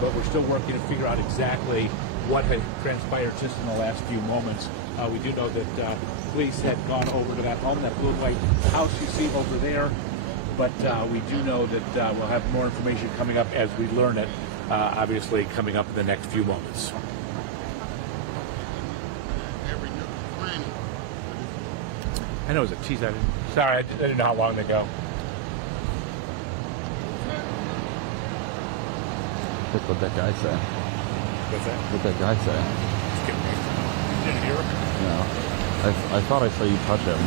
but we're still working to figure out exactly what had transpired just in the last few moments. We do know that police had gone over to that home, that blue and white house you see over there, but we do know that we'll have more information coming up as we learn it, obviously coming up in the next few moments. I know it was a tease. Sorry, I didn't know how long they go. What'd that guy say? What's that? What'd that guy say? Just kidding me. You didn't hear him? No. I thought I saw you touch him.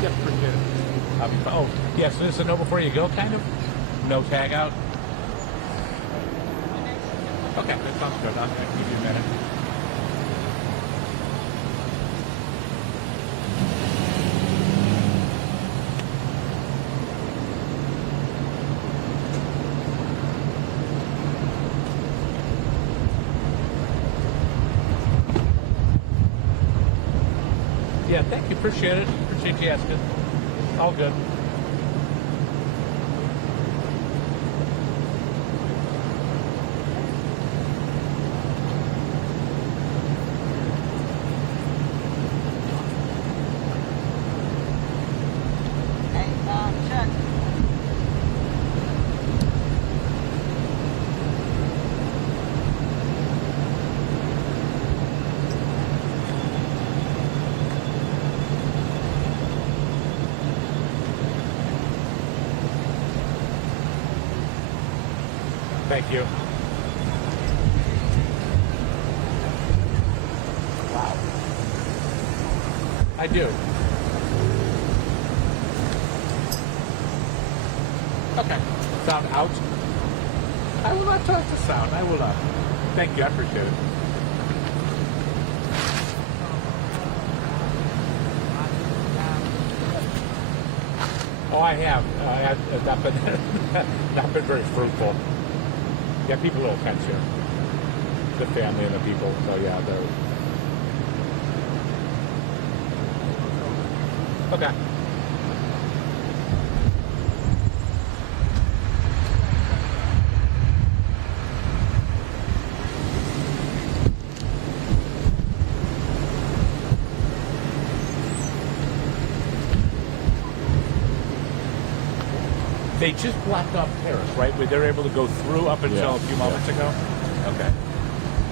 Yeah, pretty good. Oh, yeah, so this is a no before you go, kind of? No tag out? Okay, that sounds good. I'm going to give you a minute. Yeah, thank you. Appreciate it. Appreciate you asking. All good. Thank you. Wow. I do. Okay. Sound out. I will not talk to sound. I will not. Thank you. I appreciate it. Oh, I have. It's not been very fruitful. Yeah, people are tense here. The family and the people. So yeah, they're okay. They just blocked off Terrace, right? They were able to go through up until a few moments ago? Okay.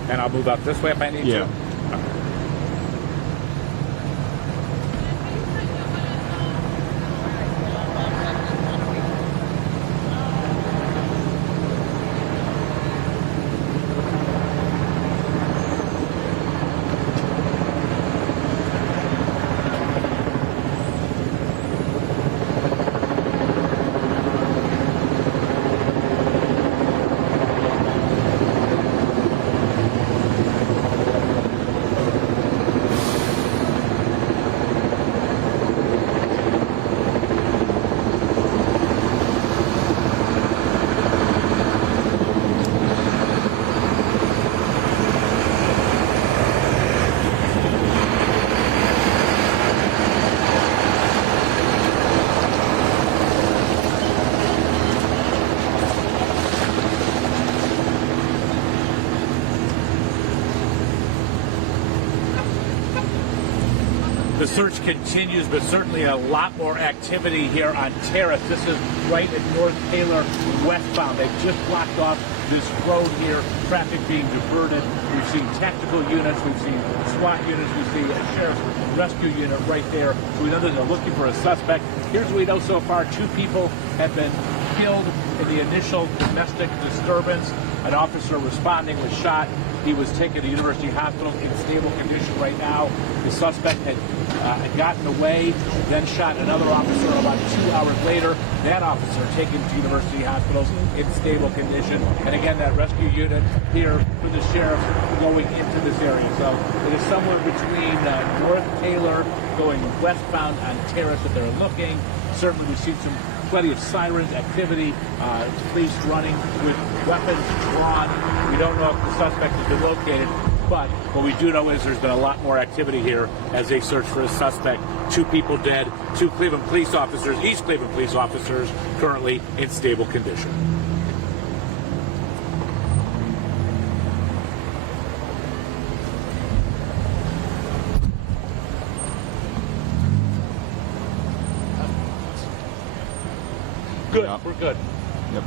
And I'll move up this way if I need to? Okay. The search continues, but certainly a lot more activity here on Terrace. This is right at North Taylor westbound. They've just blocked off this road here, traffic being diverted. We've seen tactical units, we've seen SWAT units, we see a sheriff's rescue unit right there. So we know that they're looking for a suspect. Here's what we know so far. 2 people have been killed in the initial domestic disturbance. An officer responding was shot. He was taken to University Hospital in stable condition right now. The suspect had gotten away, then shot another officer about 2 hours later. That officer taken to University Hospital in stable condition. And again, that rescue unit here for the sheriff going into this area. So it is somewhere between North Taylor going westbound on Terrace that they're looking. Certainly we've seen plenty of sirens activity, police running with weapons drawn. We don't know if the suspect has been located. But what we do know is there's been a lot more activity here as they search for a suspect. 2 people dead, 2 Cleveland police officers, East Cleveland police officers, currently in stable condition. Good, Yep. we're good. Yep.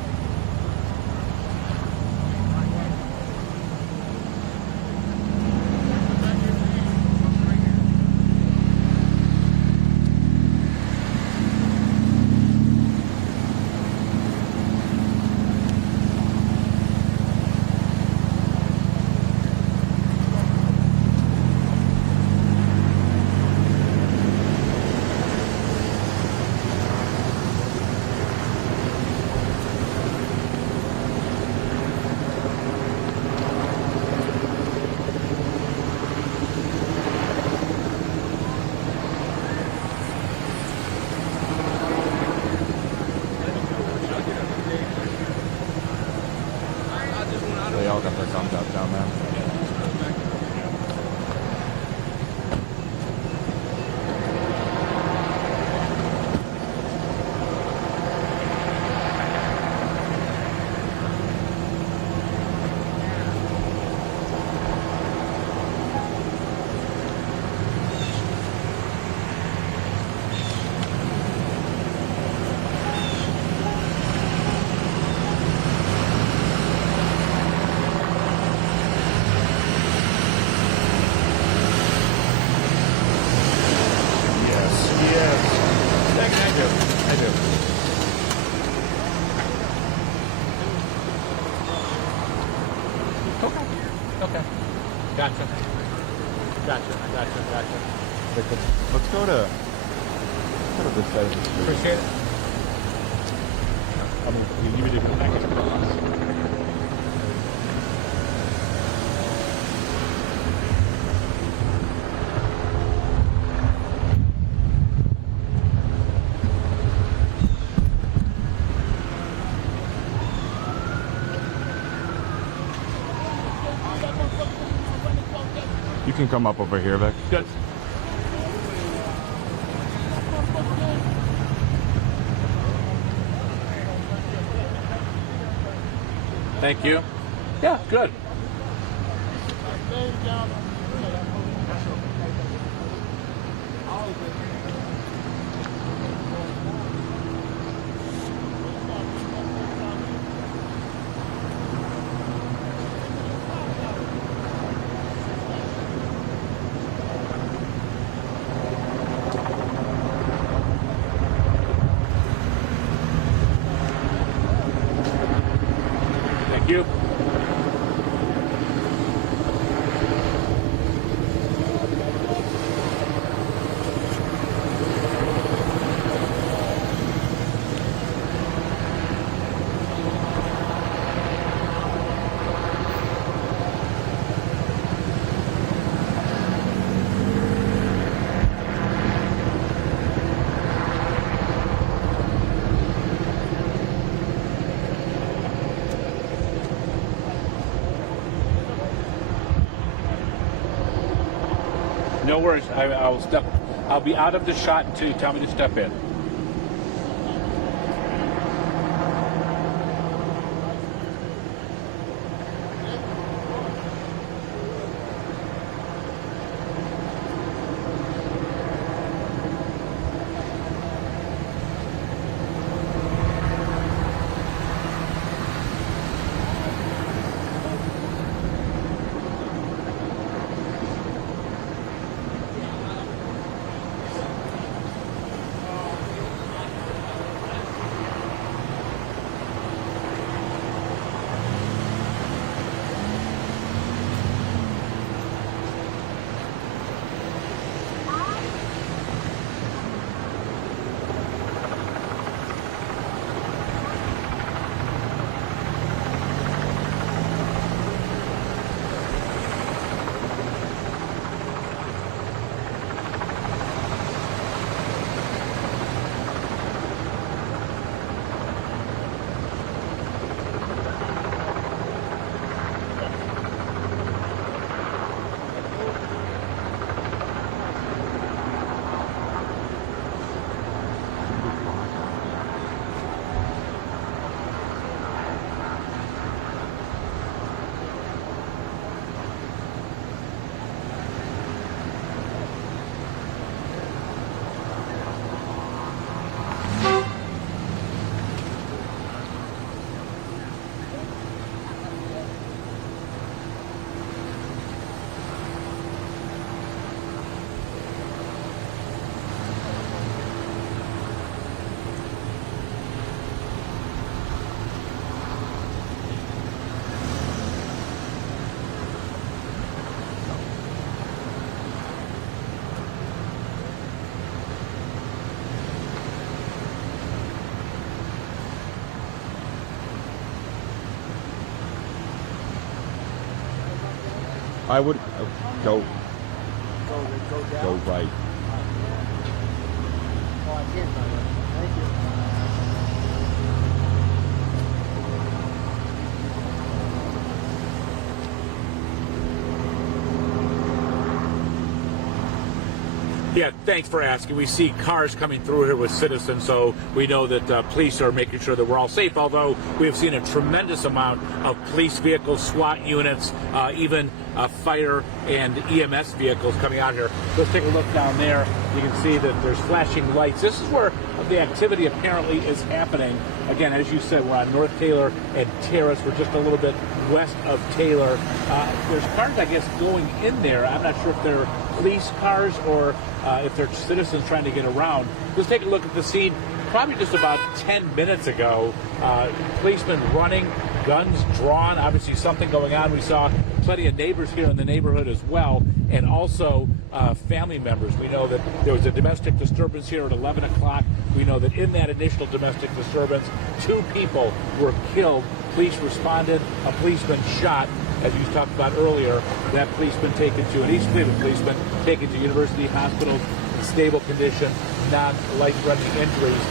They all got their guns out down there. I do. Okay. Gotcha. Let's go to this side of the street. Appreciate it. I mean, you need to go back across. You can come up over here, Vic. Good. Thank you. Yeah, good. Thank you. No worries. I'll be out of the shot until you tell me to step in. I would go Go down. right. Oh, I can't find it. Thank you. Yeah, thanks for asking. We see cars coming through here with citizens, so we know that police are making sure that we're all safe, although we have seen a tremendous amount of police vehicles, SWAT units, even fire and EMS vehicles coming out here. Let's take a look down there. You can see that there's flashing lights. This is where the activity apparently is happening. Again, as you said, we're on North Taylor and Terrace. We're just a little bit west of Taylor. There's cars, I guess, going in there. I'm not sure if they're police cars or if they're citizens trying to get around. Let's take a look at the scene. Probably just about 10 minutes ago, policemen running, guns drawn, obviously something going on. We saw plenty of neighbors here in the neighborhood as well, and also family members. We know that there was a domestic disturbance here at 11 o'clock. We know that in that initial domestic disturbance, 2 people were killed. Police responded, a policeman shot. As you talked about earlier, that policeman taken to, an East Cleveland policeman taken to University Hospital in stable condition, non-life-threatening injuries.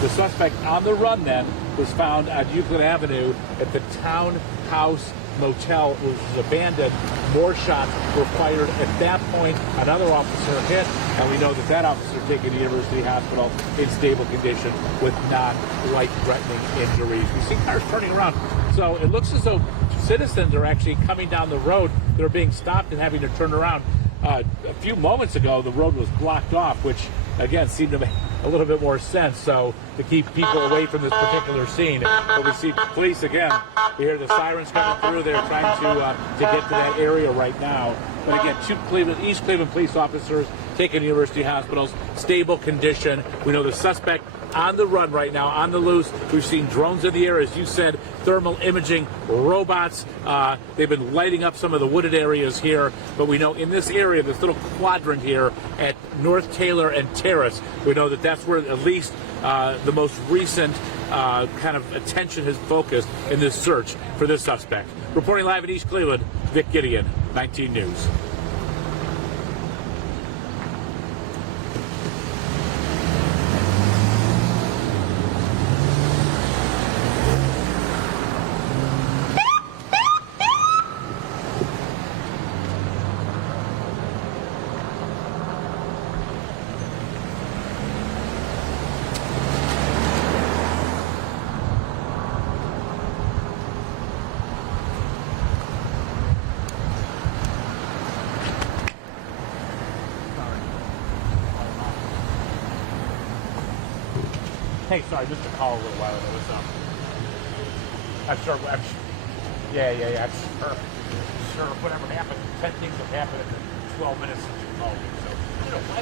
The suspect on the run then was found on Euclid Avenue at the Townhouse Motel, which was abandoned. More shots were fired. At that point, another officer hit, and we know that that officer taken to University Hospital in stable condition with non-life-threatening injuries. We see cars turning around. So it looks as though citizens are actually coming down the road. They're being stopped and having to turn around. A few moments ago, the road was blocked off, which, again, seemed to make a little bit more sense, so to keep people away from this particular scene. But we see police again. We hear the sirens coming through. They're trying to get to that area right now. But again, 2 East Cleveland police officers taken to University Hospitals, stable condition. We know the suspect on the run right now, on the loose. We've seen drones in the air, as you said, thermal imaging robots. They've been lighting up some of the wooded areas here. But we know in this area, this little quadrant here at North Taylor and Terrace, we know that that's where at least the most recent kind of attention has focused in this search for this suspect. Reporting live in East Cleveland, Vic Gideon, 19 News. Hey, sorry, just a call a little while ago. I'm sure. Yeah. I'm sure whatever happened, 10 things have happened in the 12 minutes since you called me. So, you know, why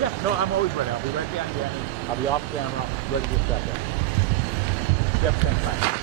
Yeah, no, I'm always ready. I'll be right behind you. I'll be off camera, ready to get back in. Yep, thanks, bye.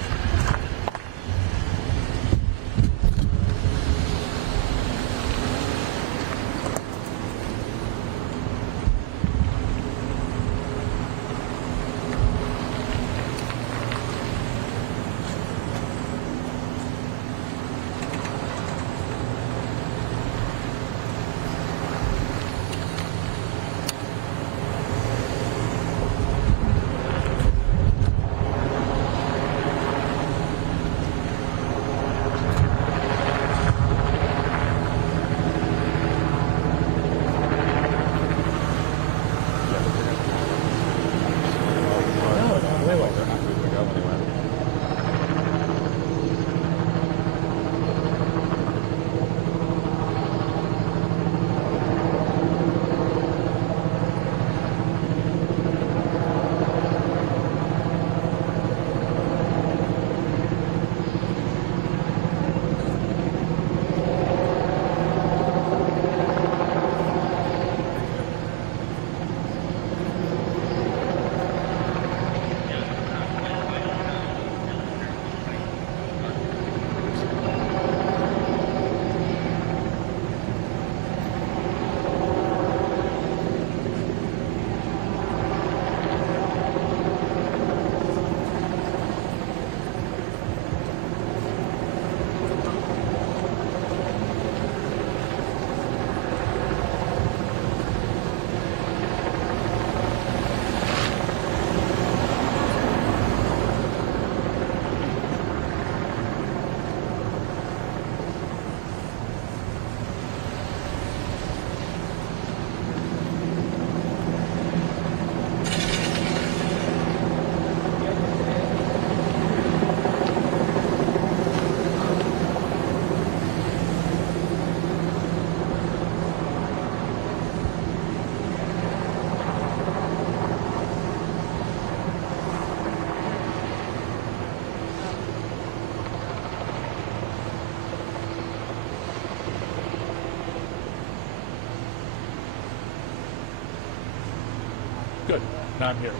Good. None here.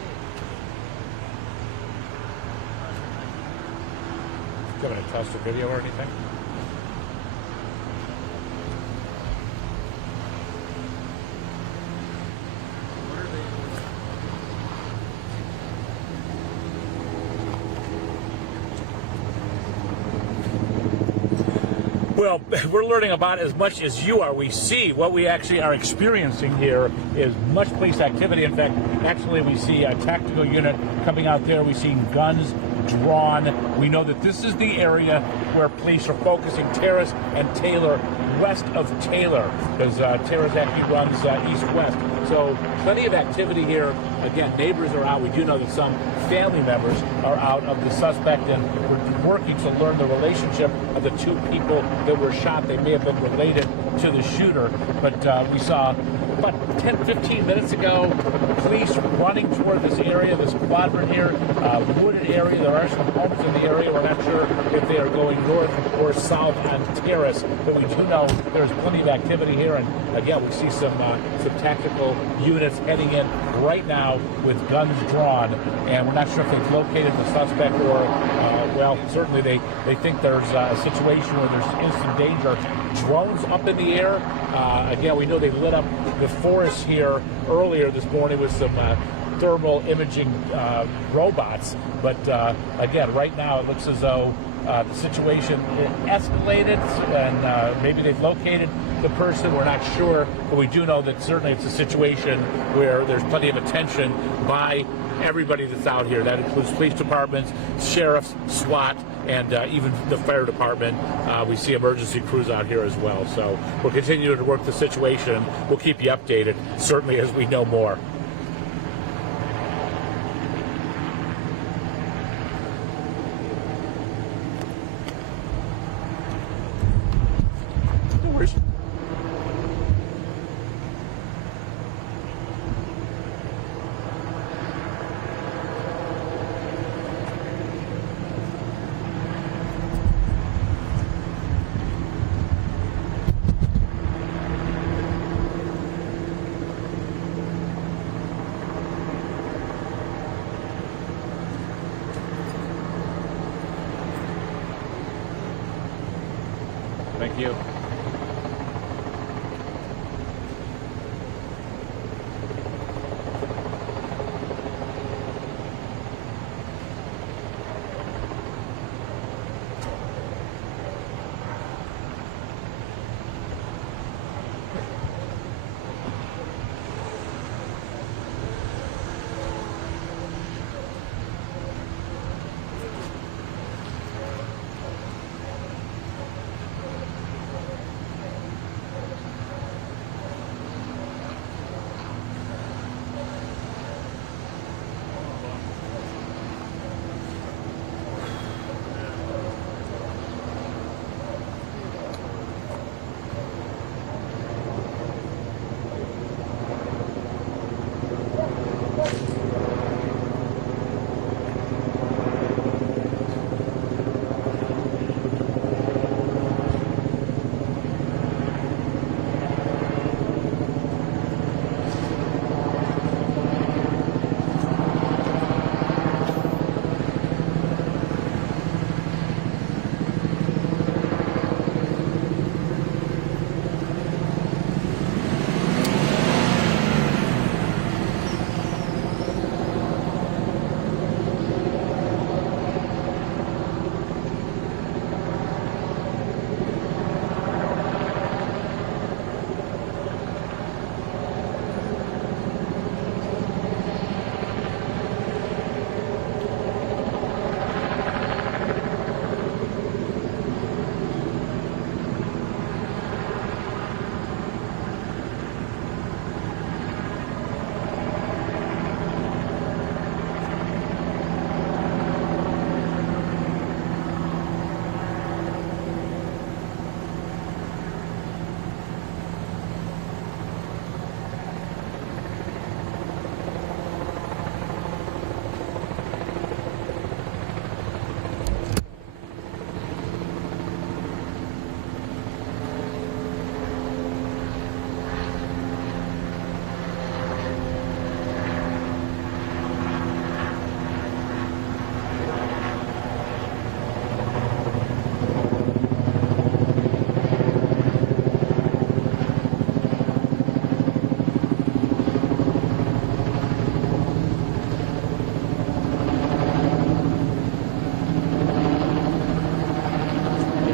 Do you want to test a video or anything? Well, we're learning about as much as you are. We see what we actually are experiencing here is much police activity. In fact, actually we see a tactical unit coming out there. We see guns drawn. We know that this is the area where police are focusing Terrace and Taylor, west of Taylor, because Terrace actually runs east-west. So plenty of activity here. Again, neighbors are out. We do know that some family members are out of the suspect, and we're working to learn the relationship of the two people that were shot. They may have been related to the shooter, but we saw about 10, 15 minutes ago, police running toward this area, this quadrant here, wooded area. There are some homes in the area. We're not sure if they are going north or south on Terrace, but we do know there's plenty of activity here. And again, we see some tactical units heading in right now with guns drawn, and we're not sure if they've located the suspect or, well, certainly they think there's a situation where there's instant danger. Drones up in the air. Again, we know they lit up the forest here earlier this morning with some thermal imaging robots, but again, right now it looks as though the situation escalated, and maybe they've located the person. We're not sure, but we do know that certainly it's a situation where there's plenty of attention by everybody that's out here. That includes police departments, sheriffs, SWAT, and even the fire department. We see emergency crews out here as well. So we'll continue to work the situation. We'll keep you updated, certainly as we know more. No worries. Thank you.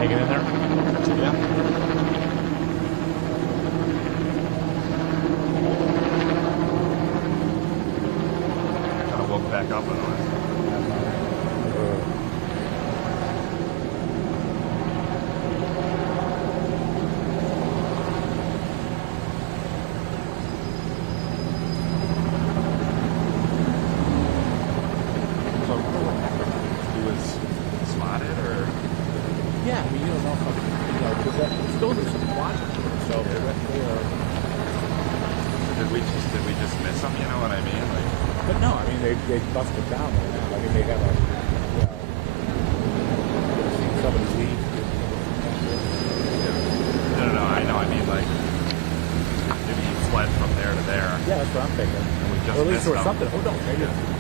Take it in there. Yeah. Kind of woke back up and So he was spotted, or Yeah, I mean, you don't know how, because that still there's some watching for it, so they are. did we just miss him? You know what I mean? Like, But no, I mean, they busted down there now. I mean, they have a, seen somebody leave. no. I know. I mean, like, maybe he fled from there to there. Yeah, that's what I'm thinking. We just Or at least missed there was him. something. Who knows? Maybe it's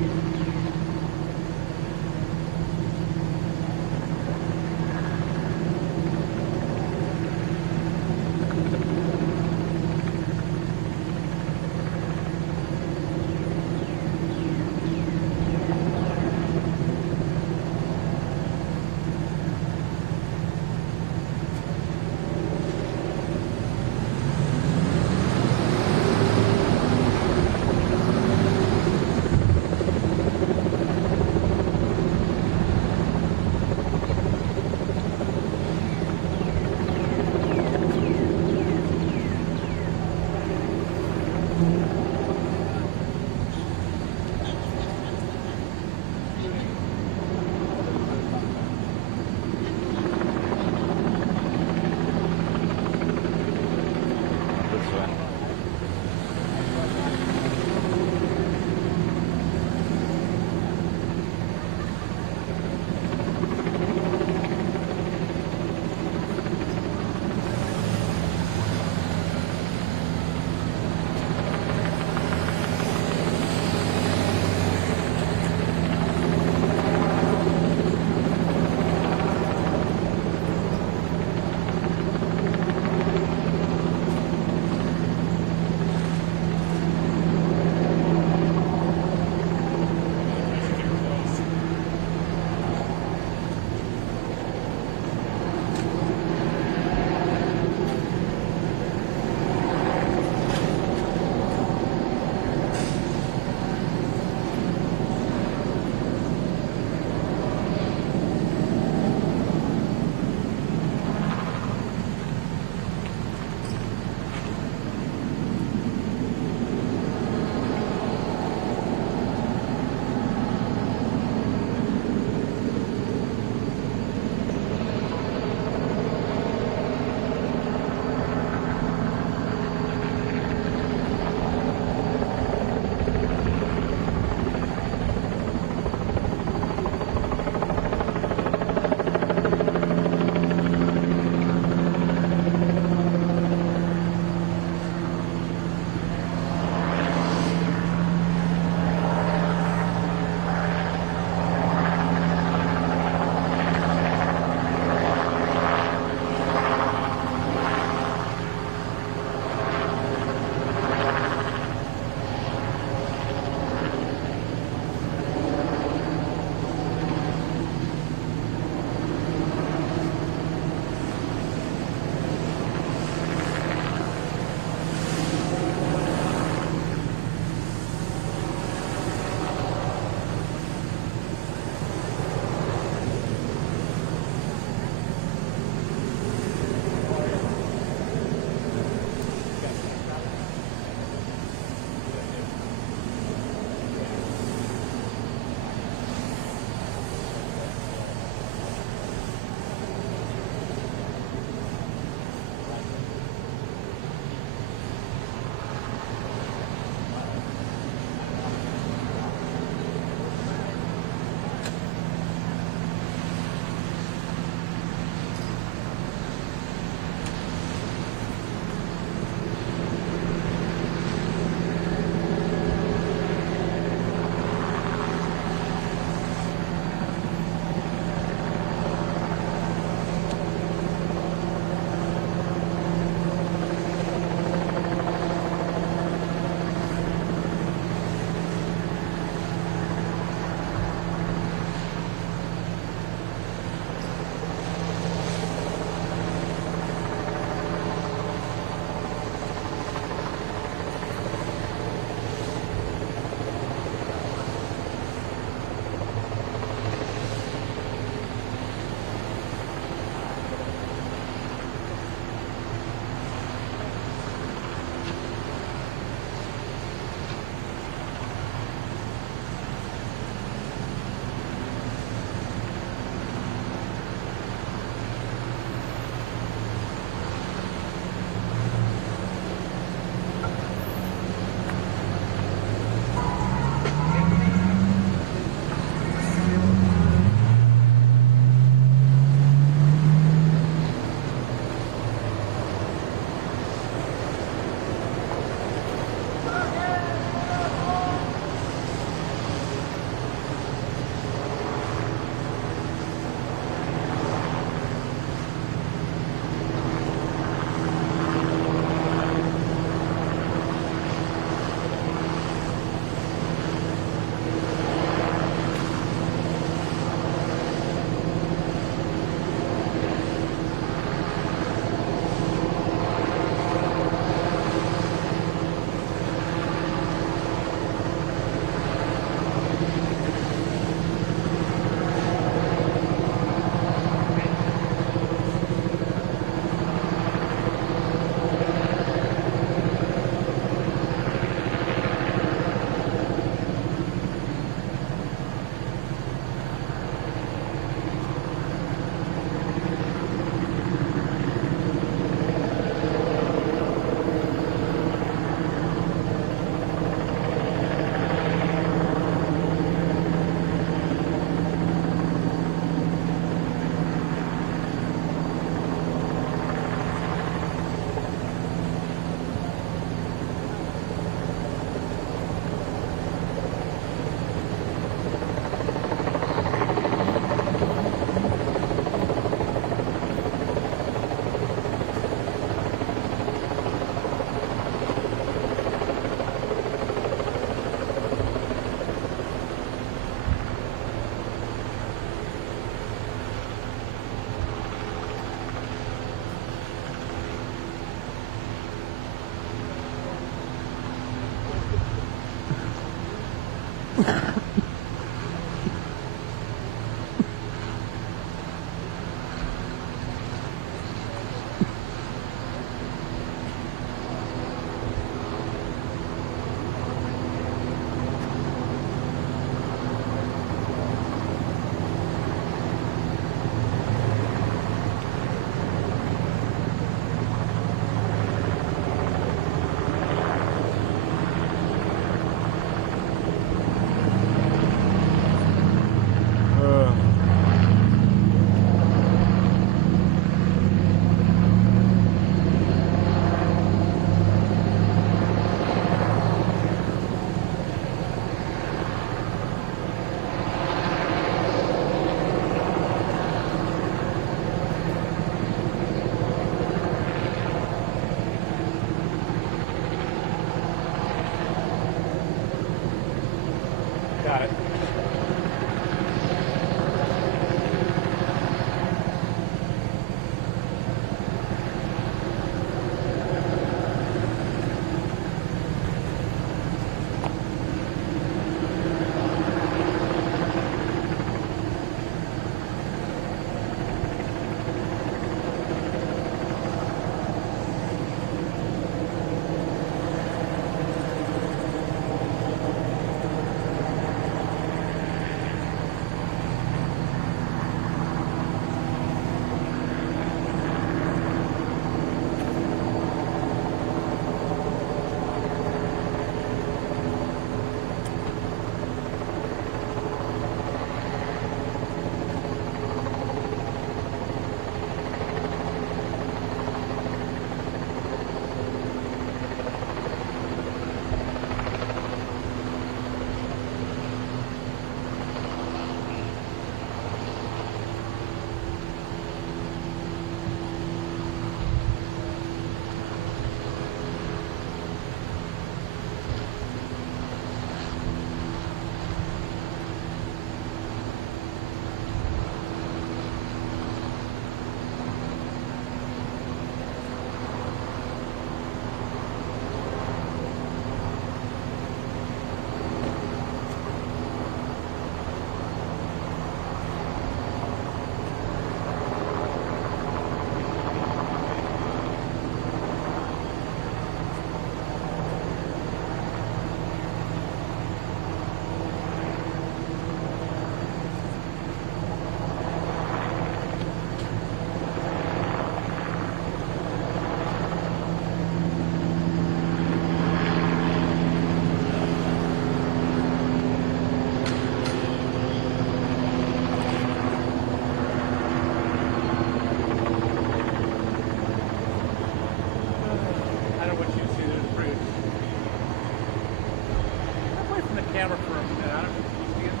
camera for a minute. I don't know if you see this.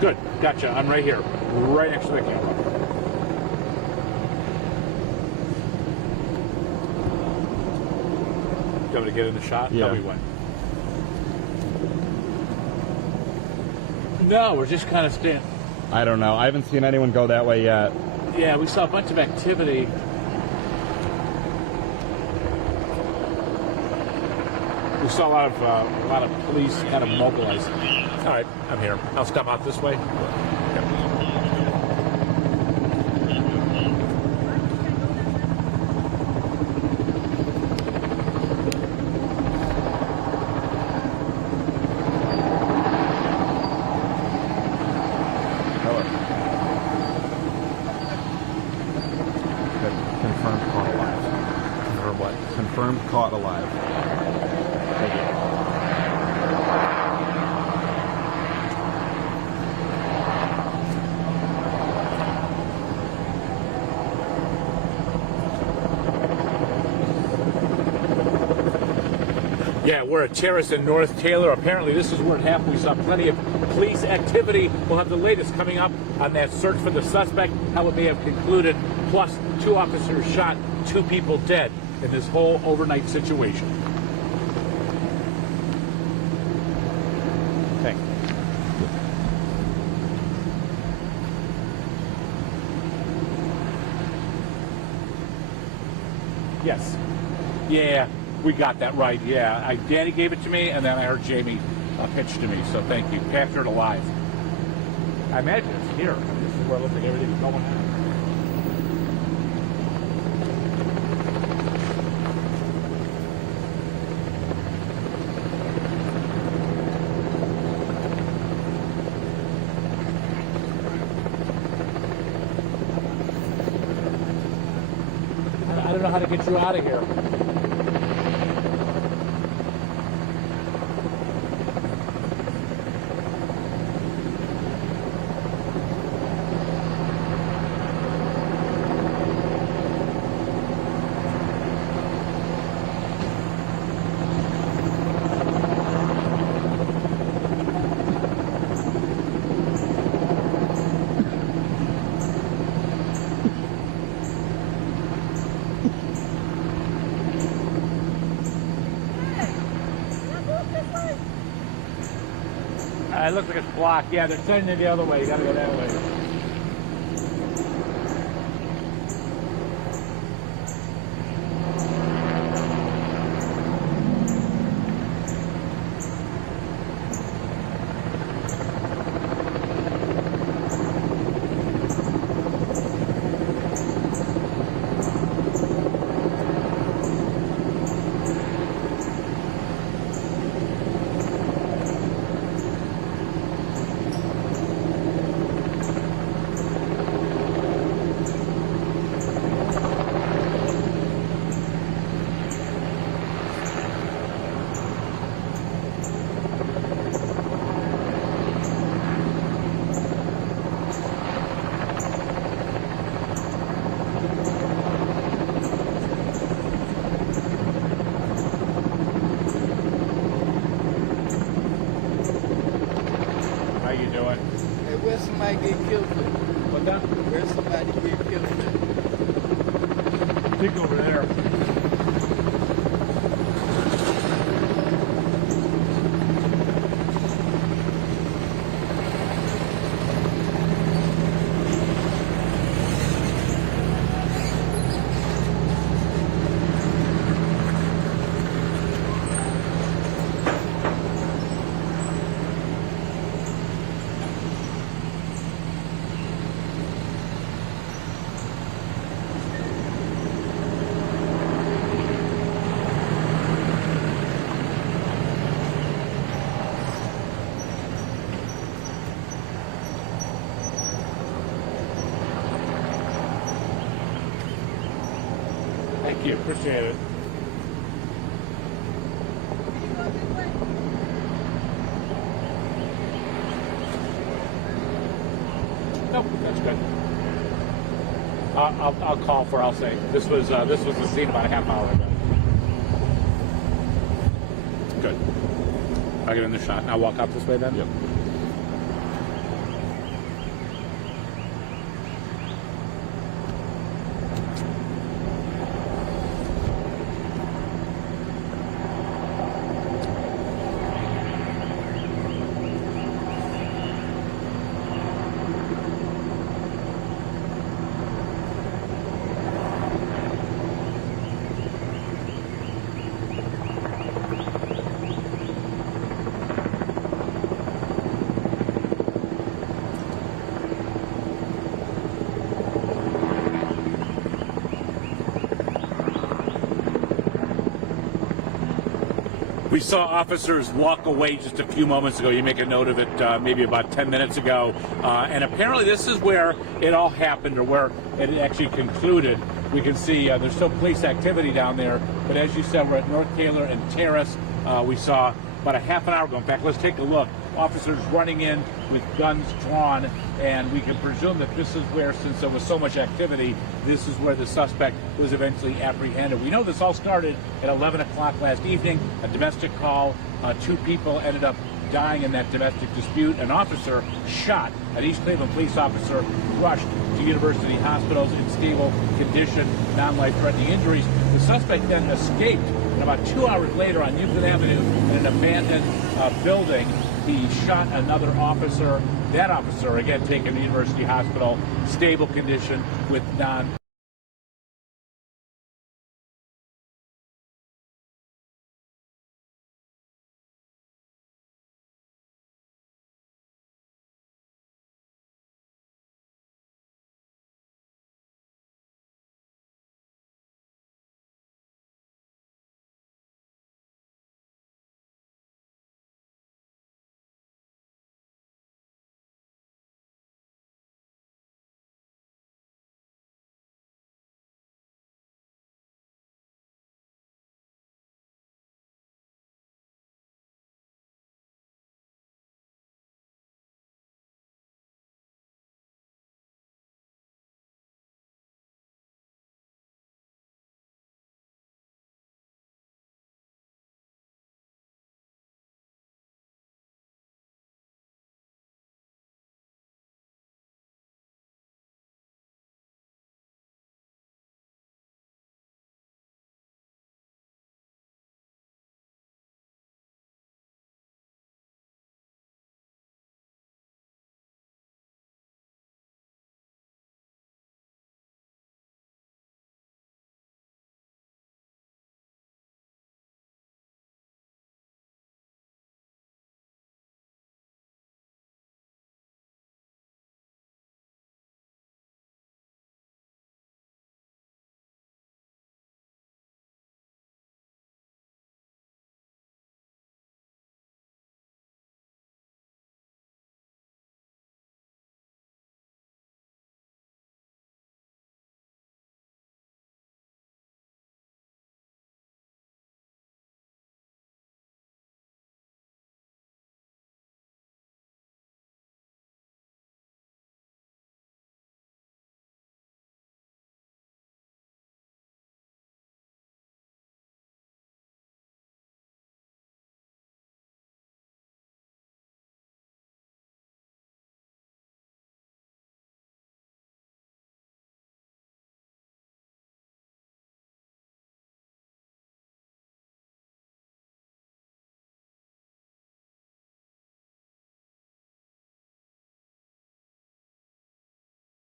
Good, gotcha. I'm right here, right next to the camera. You want me to get in the shot? Yeah. Tell me when. No, we're just kind of standing. I don't know. I haven't seen anyone go that way yet. Yeah, we saw a bunch of activity. We saw a lot of police kind of mobilized. All right, I'm here. I'll step out this way. Confirmed caught alive. Or what? Confirmed caught alive. Thank you. Yeah, we're at Terrace in North Taylor. Apparently, this is where it happened. We saw plenty of police activity. We'll have the latest coming up on that search for the suspect, how it may have concluded, plus 2 officers shot, 2 people dead in this whole overnight situation. Thanks. Yes. Yeah, we got that right. Yeah, Danny gave it to me, and then I heard Jamie pitch to me. So thank you. Captured alive. I imagine it's here. I mean, this is where it looks like everything's going on. I don't know how to get you out of here. It looks like it's blocked. Yeah, they're sending it the other way. You gotta go that way. Where's somebody get killed with? What that? Where's somebody get killed with? I think over there. Thank you, appreciate it. Nope, that's good. I'll call for. I'll say this was the scene about a half hour ago. Good. I'll get in the shot. And I'll walk out this way then. Yep. We saw officers walk away just a few moments ago. You make a note of it maybe about 10 minutes ago. And apparently this is where it all happened, or where it actually concluded. We can see there's still police activity down there. But as you said, we're at North Taylor and Terrace. We saw about a half an hour ago. In fact, let's take a look. Officers running in with guns drawn, and we can presume that this is where, since there was so much activity, this is where the suspect was eventually apprehended. We know this all started at 11 o'clock last evening, a domestic call. 2 people ended up dying in that domestic dispute. An officer shot. An East Cleveland police officer rushed to University hospitals in stable condition, non-life-threatening injuries. The suspect then escaped, and about 2 hours later on Euclid Avenue in an abandoned building, he shot another officer. That officer, again, taken to University Hospital, stable condition with